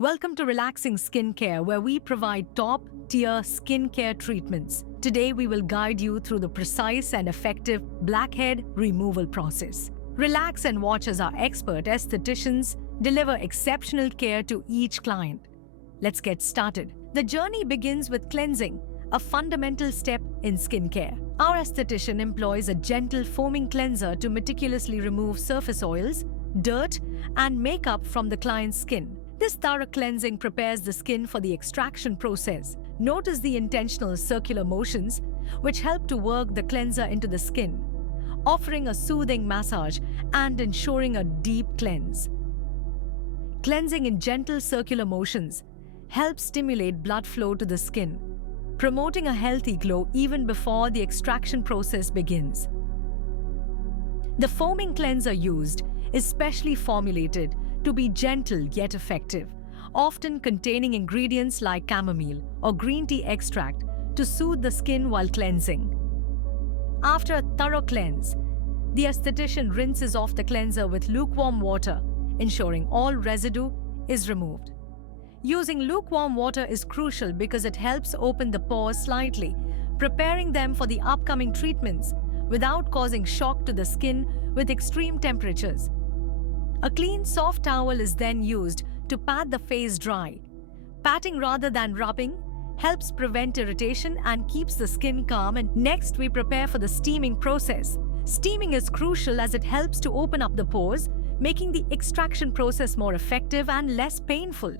Welcome to Relaxing Skincare, where we provide top-tier skincare treatments. Today, we will guide you through the precise and effective blackhead removal process. Relax and watch as our expert estheticians deliver exceptional care to each client. Let's get started. The journey begins with cleansing, a fundamental step in skincare. Our esthetician employs a gentle foaming cleanser to meticulously remove surface oils, dirt, and makeup from the client's skin. This thorough cleansing prepares the skin for the extraction process. Notice the intentional circular motions, which help to work the cleanser into the skin, offering a soothing massage and ensuring a deep cleanse. Cleansing in gentle circular motions helps stimulate blood flow to the skin, promoting a healthy glow even before the extraction process begins. The foaming cleanser used is specially formulated to be gentle yet effective, often containing ingredients like chamomile or green tea extract to soothe the skin while cleansing. After a thorough cleanse, the esthetician rinses off the cleanser with lukewarm water, ensuring all residue is removed. Using lukewarm water is crucial because it helps open the pores slightly, preparing them for the upcoming treatments without causing shock to the skin with extreme temperatures. A clean, soft towel is then used to pat the face dry. Patting rather than rubbing helps prevent irritation and keeps the skin calm. And next, we prepare for the steaming process. Steaming is crucial as it helps to open up the pores, making the extraction process more effective and less painful.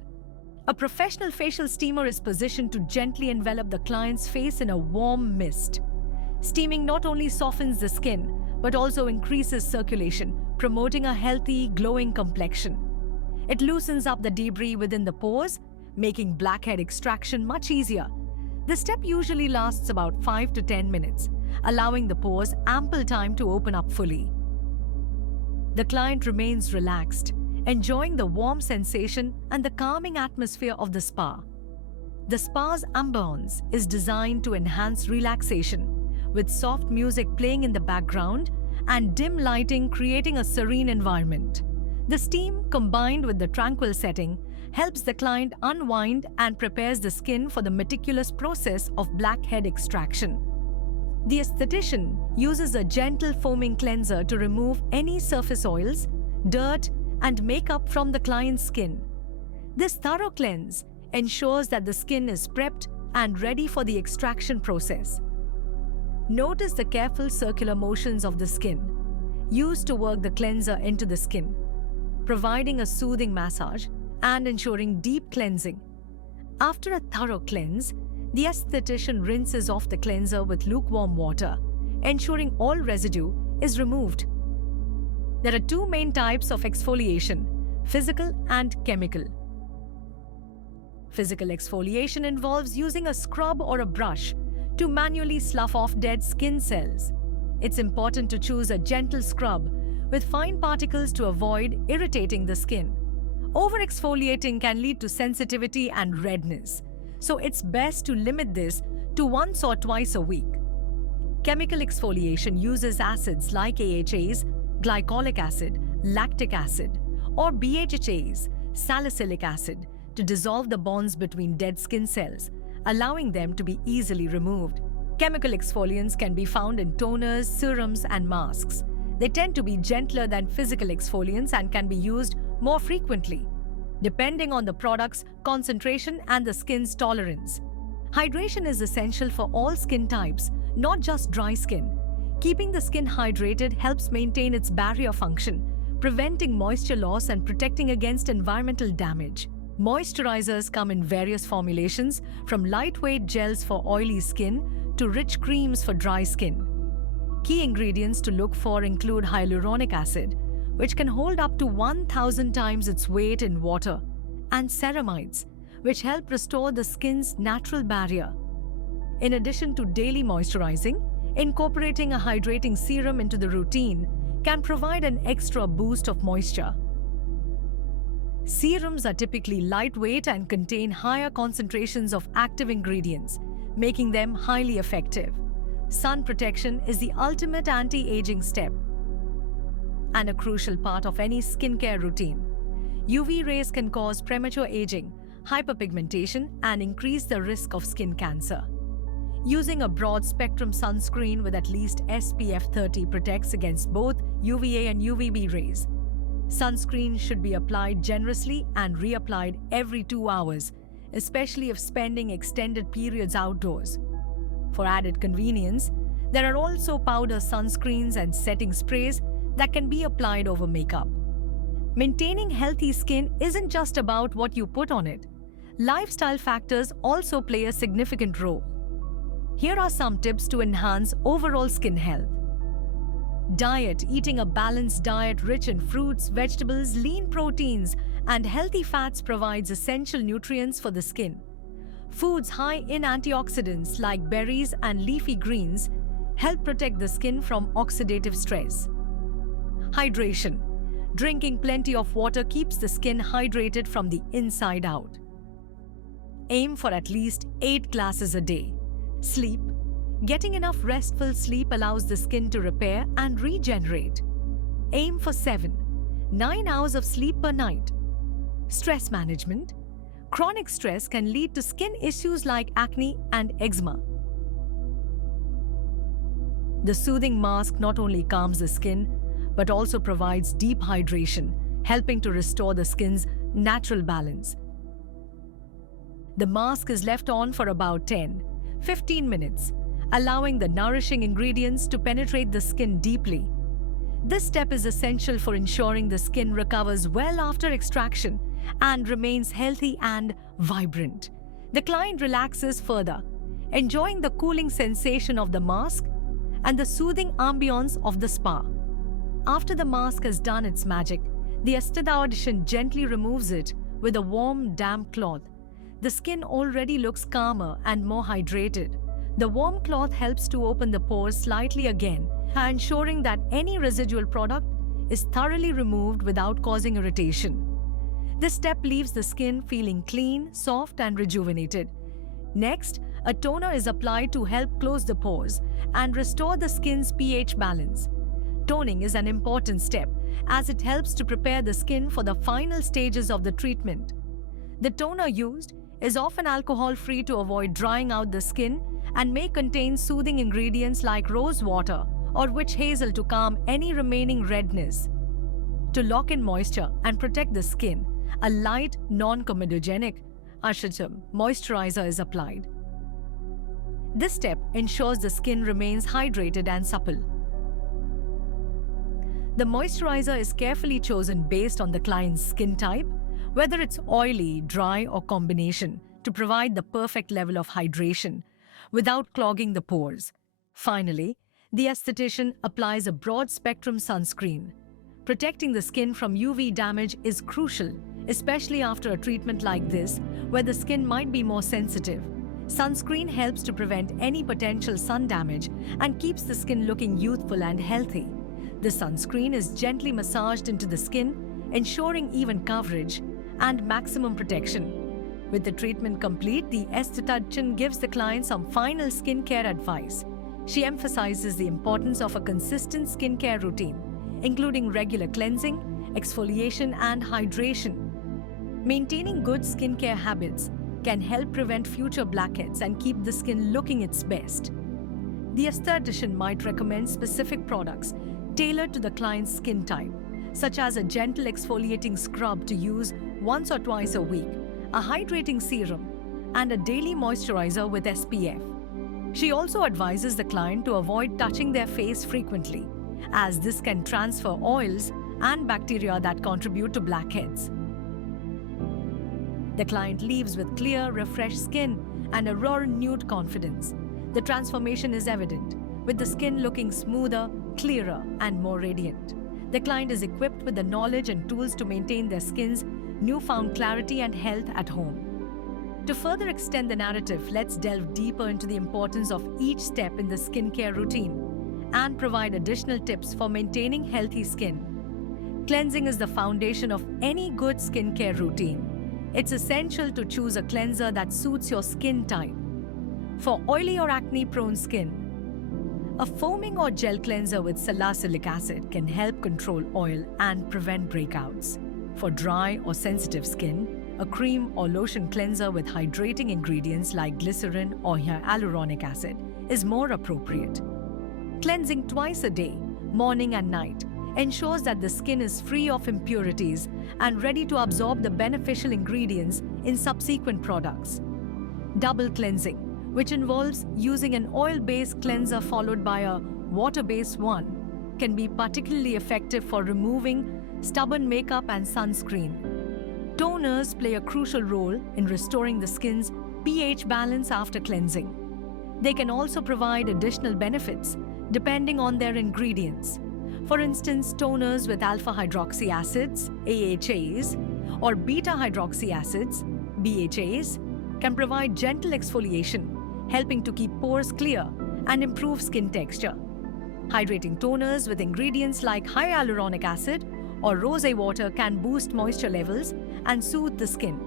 A professional facial steamer is positioned to gently envelop the client's face in a warm mist. Steaming not only softens the skin, but also increases circulation, promoting a healthy, glowing complexion. It loosens up the debris within the pores, making blackhead extraction much easier. The step usually lasts about 5 to 10 minutes, allowing the pores ample time to open up fully. The client remains relaxed, enjoying the warm sensation and the calming atmosphere of the spa. The spa's ambience is designed to enhance relaxation, with soft music playing in the background and dim lighting creating a serene environment. The steam, combined with the tranquil setting, helps the client unwind and prepares the skin for the meticulous process of blackhead extraction. The esthetician uses a gentle foaming cleanser to remove any surface oils, dirt, and makeup from the client's skin. This thorough cleanse ensures that the skin is prepped and ready for the extraction process. Notice the careful circular motions of the skin, used to work the cleanser into the skin, providing a soothing massage and ensuring deep cleansing. After a thorough cleanse, the esthetician rinses off the cleanser with lukewarm water, ensuring all residue is removed. There are two main types of exfoliation: physical and chemical. Physical exfoliation involves using a scrub or a brush to manually slough off dead skin cells. It's important to choose a gentle scrub with fine particles to avoid irritating the skin. Over-exfoliating can lead to sensitivity and redness, so it's best to limit this to once or twice a week. Chemical exfoliation uses acids like AHAs, glycolic acid, lactic acid, or BHAs, salicylic acid, to dissolve the bonds between dead skin cells, allowing them to be easily removed. Chemical exfoliants can be found in toners, serums, and masks. They tend to be gentler than physical exfoliants and can be used more frequently, depending on the product's concentration and the skin's tolerance. Hydration is essential for all skin types, not just dry skin. Keeping the skin hydrated helps maintain its barrier function, preventing moisture loss and protecting against environmental damage. Moisturizers come in various formulations, from lightweight gels for oily skin to rich creams for dry skin. Key ingredients to look for include hyaluronic acid, which can hold up to 1,000 times its weight in water, and ceramides, which help restore the skin's natural barrier. In addition to daily moisturizing, incorporating a hydrating serum into the routine can provide an extra boost of moisture. Serums are typically lightweight and contain higher concentrations of active ingredients, making them highly effective. Sun protection is the ultimate anti-aging step and a crucial part of any skincare routine. UV rays can cause premature aging, hyperpigmentation, and increase the risk of skin cancer. Using a broad-spectrum sunscreen with at least SPF 30 protects against both UVA and UVB rays. Sunscreen should be applied generously and reapplied every 2 hours, especially if spending extended periods outdoors. For added convenience, there are also powder sunscreens and setting sprays that can be applied over makeup. Maintaining healthy skin isn't just about what you put on it. Lifestyle factors also play a significant role. Here are some tips to enhance overall skin health. Diet: eating a balanced diet rich in fruits, vegetables, lean proteins, and healthy fats provides essential nutrients for the skin. Foods high in antioxidants like berries and leafy greens help protect the skin from oxidative stress. Hydration: drinking plenty of water keeps the skin hydrated from the inside out. Aim for at least 8 glasses a day. Sleep: getting enough restful sleep allows the skin to repair and regenerate. Aim for 7-9 hours of sleep per night. Stress management: chronic stress can lead to skin issues like acne and eczema. The soothing mask not only calms the skin, but also provides deep hydration, helping to restore the skin's natural balance. The mask is left on for about 10-15 minutes, allowing the nourishing ingredients to penetrate the skin deeply. This step is essential for ensuring the skin recovers well after extraction and remains healthy and vibrant. The client relaxes further, enjoying the cooling sensation of the mask and the soothing ambience of the spa. After the mask has done its magic, the esthetician gently removes it with a warm, damp cloth. The skin already looks calmer and more hydrated. The warm cloth helps to open the pores slightly again, ensuring that any residual product is thoroughly removed without causing irritation. This step leaves the skin feeling clean, soft, and rejuvenated. Next, a toner is applied to help close the pores and restore the skin's pH balance. Toning is an important step as it helps to prepare the skin for the final stages of the treatment. The toner used is often alcohol-free to avoid drying out the skin and may contain soothing ingredients like rose water or witch hazel to calm any remaining redness. To lock in moisture and protect the skin, a light, non-comedogenic moisturizer is applied. This step ensures the skin remains hydrated and supple. The moisturizer is carefully chosen based on the client's skin type, whether it's oily, dry, or combination, to provide the perfect level of hydration without clogging the pores. Finally, the esthetician applies a broad-spectrum sunscreen. Protecting the skin from UV damage is crucial, especially after a treatment like this, where the skin might be more sensitive. Sunscreen helps to prevent any potential sun damage and keeps the skin looking youthful and healthy. The sunscreen is gently massaged into the skin, ensuring even coverage and maximum protection. With the treatment complete, the esthetician gives the client some final skincare advice. She emphasizes the importance of a consistent skincare routine, including regular cleansing, exfoliation, and hydration. Maintaining good skincare habits can help prevent future blackheads and keep the skin looking its best. The esthetician might recommend specific products tailored to the client's skin type, such as a gentle exfoliating scrub to use once or twice a week, a hydrating serum, and a daily moisturizer with SPF. She also advises the client to avoid touching their face frequently, as this can transfer oils and bacteria that contribute to blackheads. The client leaves with clear, refreshed skin and a renewed confidence. The transformation is evident, with the skin looking smoother, clearer, and more radiant. The client is equipped with the knowledge and tools to maintain their skin's newfound clarity and health at home. To further extend the narrative, let's delve deeper into the importance of each step in the skincare routine and provide additional tips for maintaining healthy skin. Cleansing is the foundation of any good skincare routine. It's essential to choose a cleanser that suits your skin type. For oily or acne-prone skin, a foaming or gel cleanser with salicylic acid can help control oil and prevent breakouts. For dry or sensitive skin, a cream or lotion cleanser with hydrating ingredients like glycerin or hyaluronic acid is more appropriate. Cleansing twice a day, morning and night, ensures that the skin is free of impurities and ready to absorb the beneficial ingredients in subsequent products. Double cleansing, which involves using an oil-based cleanser followed by a water-based one, can be particularly effective for removing stubborn makeup and sunscreen. Toners play a crucial role in restoring the skin's pH balance after cleansing. They can also provide additional benefits depending on their ingredients. For instance, toners with alpha-hydroxy acids, AHAs, or beta-hydroxy acids, BHAs, can provide gentle exfoliation, helping to keep pores clear and improve skin texture. Hydrating toners with ingredients like hyaluronic acid or rose water can boost moisture levels and soothe the skin.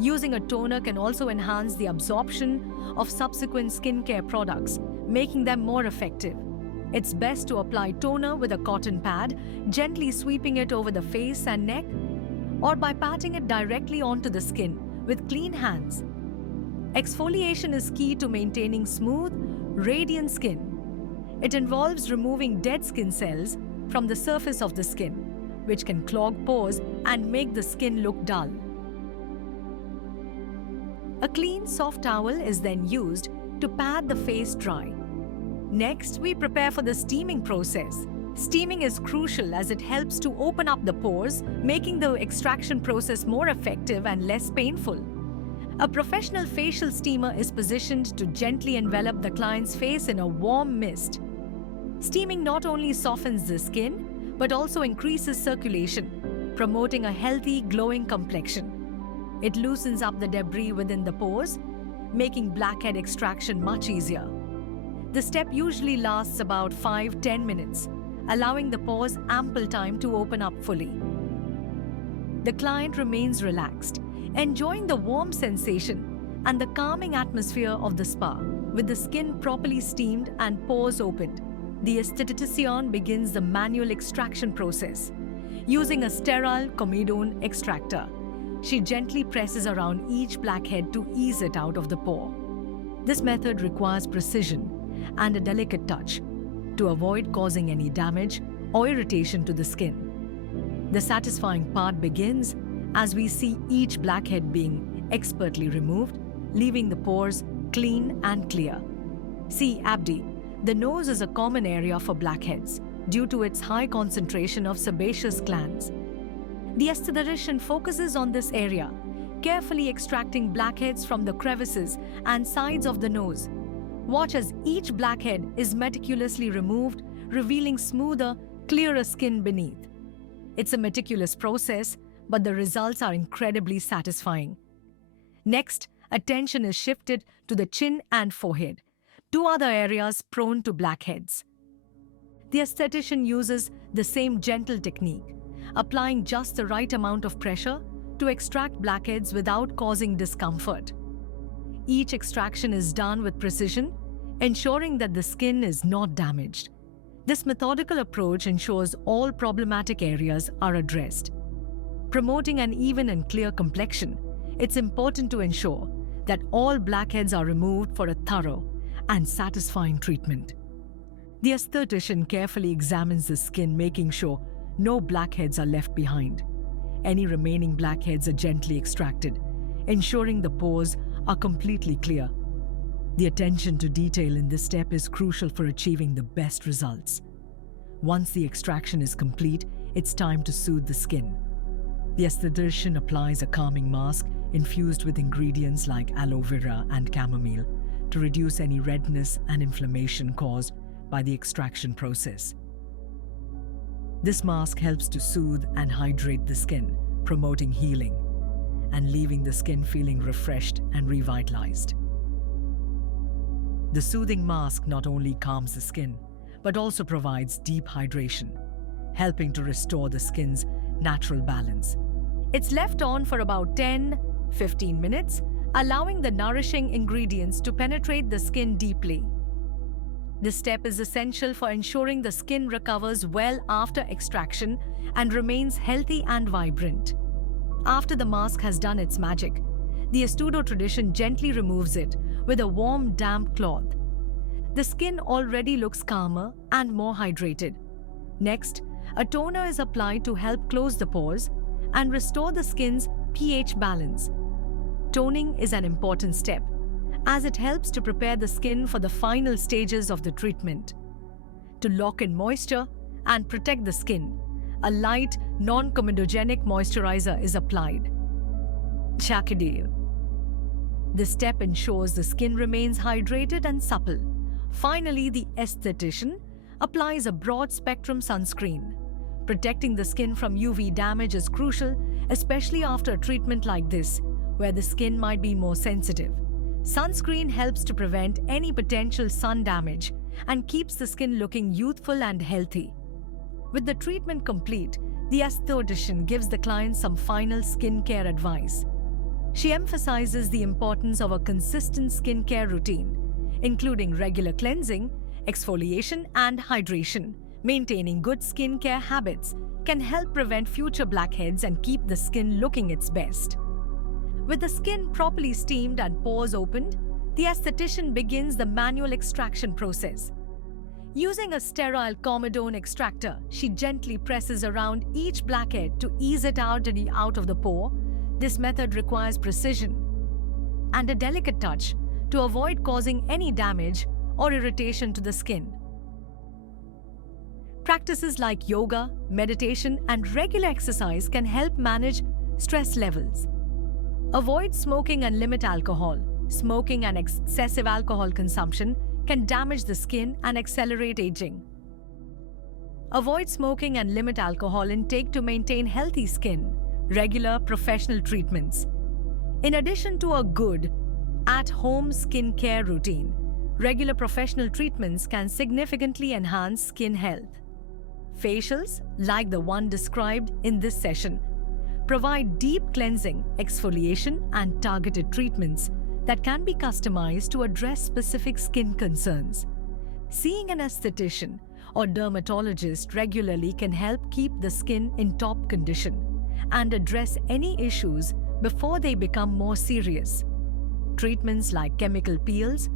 Using a toner can also enhance the absorption of subsequent skincare products, making them more effective. It's best to apply toner with a cotton pad, gently sweeping it over the face and neck, or by patting it directly onto the skin with clean hands. Exfoliation is key to maintaining smooth, radiant skin. It involves removing dead skin cells from the surface of the skin, which can clog pores and make the skin look dull. A clean, soft towel is then used to pad the face dry. Next, we prepare for the steaming process. Steaming is crucial as it helps to open up the pores, making the extraction process more effective and less painful. A professional facial steamer is positioned to gently envelop the client's face in a warm mist. Steaming not only softens the skin, but also increases circulation, promoting a healthy, glowing complexion. It loosens up the debris within the pores, making blackhead extraction much easier. The step usually lasts about 5-10 minutes, allowing the pores ample time to open up fully. The client remains relaxed, enjoying the warm sensation and the calming atmosphere of the spa. With the skin properly steamed and pores opened, the esthetician begins the manual extraction process. Using a sterile comedone extractor, she gently presses around each blackhead to ease it out of the pore. This method requires precision and a delicate touch to avoid causing any damage or irritation to the skin. The satisfying part begins as we see each blackhead being expertly removed, leaving the pores clean and clear. See, Abdi, the nose is a common area for blackheads due to its high concentration of sebaceous glands. The esthetician focuses on this area, carefully extracting blackheads from the crevices and sides of the nose. Watch as each blackhead is meticulously removed, revealing smoother, clearer skin beneath. It's a meticulous process, but the results are incredibly satisfying. Next, attention is shifted to the chin and forehead, two other areas prone to blackheads. The esthetician uses the same gentle technique, applying just the right amount of pressure to extract blackheads without causing discomfort. Each extraction is done with precision, ensuring that the skin is not damaged. This methodical approach ensures all problematic areas are addressed. Promoting an even and clear complexion, it's important to ensure that all blackheads are removed for a thorough and satisfying treatment. The esthetician carefully examines the skin, making sure no blackheads are left behind. Any remaining blackheads are gently extracted, ensuring the pores are completely clear. The attention to detail in this step is crucial for achieving the best results. Once the extraction is complete, it's time to soothe the skin. The esthetician applies a calming mask infused with ingredients like aloe vera and chamomile to reduce any redness and inflammation caused by the extraction process. This mask helps to soothe and hydrate the skin, promoting healing and leaving the skin feeling refreshed and revitalized. The soothing mask not only calms the skin, but also provides deep hydration, helping to restore the skin's natural balance. It's left on for about 10-15 minutes, allowing the nourishing ingredients to penetrate the skin deeply. This step is essential for ensuring the skin recovers well after extraction and remains healthy and vibrant. After the mask has done its magic, the Estudo tradition gently removes it with a warm, damp cloth. The skin already looks calmer and more hydrated. Next, a toner is applied to help close the pores and restore the skin's pH balance. Toning is an important step, as it helps to prepare the skin for the final stages of the treatment. To lock in moisture and protect the skin, a light, non-comedogenic moisturizer is applied. Chakadale. This step ensures the skin remains hydrated and supple. Finally, the esthetician applies a broad-spectrum sunscreen. Protecting the skin from UV damage is crucial, especially after a treatment like this, where the skin might be more sensitive. Sunscreen helps to prevent any potential sun damage and keeps the skin looking youthful and healthy. With the treatment complete, the esthetician gives the client some final skincare advice. She emphasizes the importance of a consistent skincare routine, including regular cleansing, exfoliation, and hydration. Maintaining good skincare habits can help prevent future blackheads and keep the skin looking its best. With the skin properly steamed and pores opened, the esthetician begins the manual extraction process. Using a sterile comedone extractor, she gently presses around each blackhead to ease it out of the pore. This method requires precision and a delicate touch to avoid causing any damage or irritation to the skin. Practices like yoga, meditation, and regular exercise can help manage stress levels. Avoid smoking and limit alcohol. Smoking and excessive alcohol consumption can damage the skin and accelerate aging. Avoid smoking and limit alcohol intake to maintain healthy skin. Regular professional treatments. In addition to a good, at-home skincare routine, regular professional treatments can significantly enhance skin health. Facials, like the one described in this session, provide deep cleansing, exfoliation, and targeted treatments that can be customized to address specific skin concerns. Seeing an esthetician or dermatologist regularly can help keep the skin in top condition and address any issues before they become more serious. Treatments like chemical peels,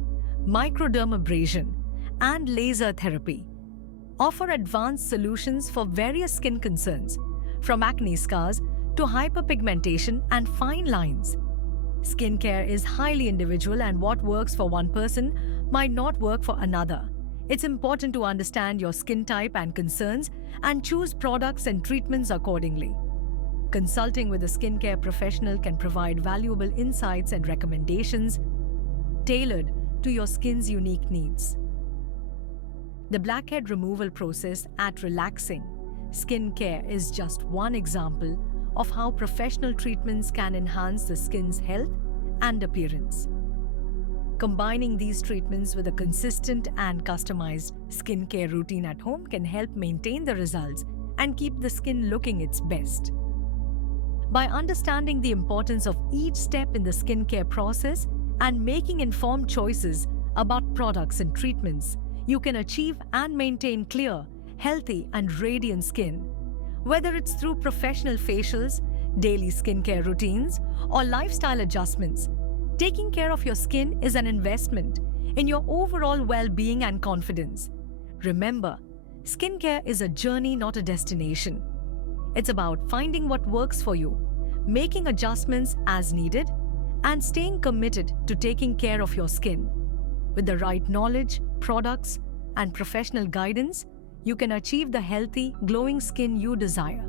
microdermabrasion, and laser therapy offer advanced solutions for various skin concerns, from acne scars to hyperpigmentation and fine lines. Skincare is highly individual, and what works for one person might not work for another. It's important to understand your skin type and concerns and choose products and treatments accordingly. Consulting with a skincare professional can provide valuable insights and recommendations tailored to your skin's unique needs. The blackhead removal process at Relaxing Skincare is just one example of how professional treatments can enhance the skin's health and appearance. Combining these treatments with a consistent and customized skincare routine at home can help maintain the results and keep the skin looking its best. By understanding the importance of each step in the skincare process and making informed choices about products and treatments, you can achieve and maintain clear, healthy, and radiant skin. Whether it's through professional facials, daily skincare routines, or lifestyle adjustments, taking care of your skin is an investment in your overall well-being and confidence. Remember, skincare is a journey, not a destination. It's about finding what works for you, making adjustments as needed, and staying committed to taking care of your skin. With the right knowledge, products, and professional guidance, you can achieve the healthy, glowing skin you desire.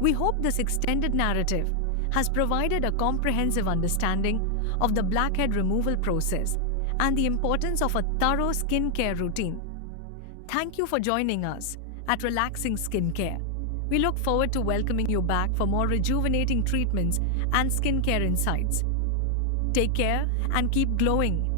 We hope this extended narrative has provided a comprehensive understanding of the blackhead removal process and the importance of a thorough skincare routine. Thank you for joining us at Relaxing Skincare. We look forward to welcoming you back for more rejuvenating treatments and skincare insights. Take care and keep glowing.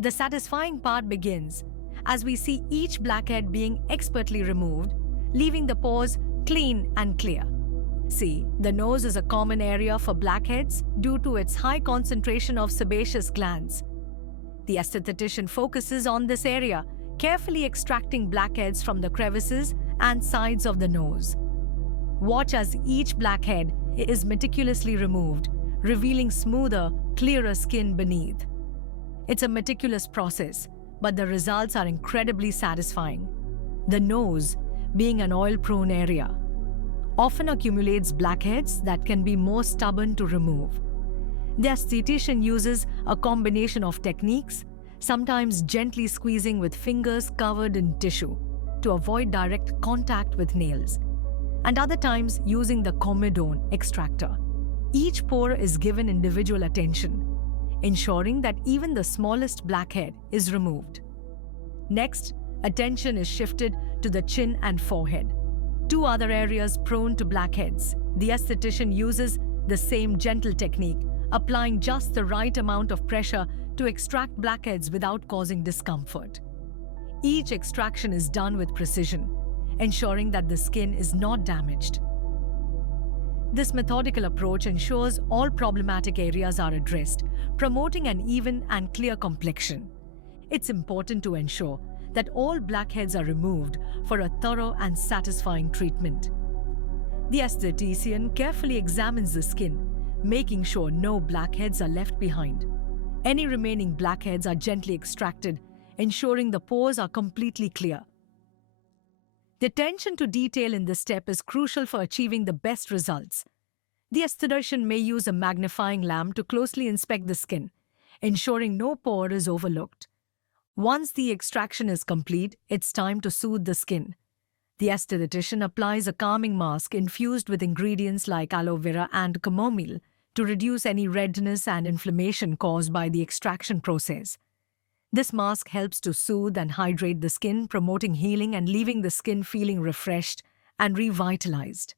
The satisfying part begins as we see each blackhead being expertly removed, leaving the pores clean and clear. See, the nose is a common area for blackheads due to its high concentration of sebaceous glands. The aesthetician focuses on this area, carefully extracting blackheads from the crevices and sides of the nose. Watch as each blackhead is meticulously removed, revealing smoother, clearer skin beneath. It's a meticulous process, but the results are incredibly satisfying. The nose, being an oil-prone area, often accumulates blackheads that can be more stubborn to remove. The aesthetician uses a combination of techniques, sometimes gently squeezing with fingers covered in tissue to avoid direct contact with nails, and other times using the comedone extractor. Each pore is given individual attention, ensuring that even the smallest blackhead is removed. Next, attention is shifted to the chin and forehead, two other areas prone to blackheads. The aesthetician uses the same gentle technique, applying just the right amount of pressure to extract blackheads without causing discomfort. Each extraction is done with precision, ensuring that the skin is not damaged. This methodical approach ensures all problematic areas are addressed, promoting an even and clear complexion. It's important to ensure that all blackheads are removed for a thorough and satisfying treatment. The aesthetician carefully examines the skin, making sure no blackheads are left behind. Any remaining blackheads are gently extracted, ensuring the pores are completely clear. The attention to detail in this step is crucial for achieving the best results. The aesthetician may use a magnifying lamp to closely inspect the skin, ensuring no pore is overlooked. Once the extraction is complete, it's time to soothe the skin. The aesthetician applies a calming mask infused with ingredients like aloe vera and chamomile to reduce any redness and inflammation caused by the extraction process. This mask helps to soothe and hydrate the skin, promoting healing and leaving the skin feeling refreshed and revitalized.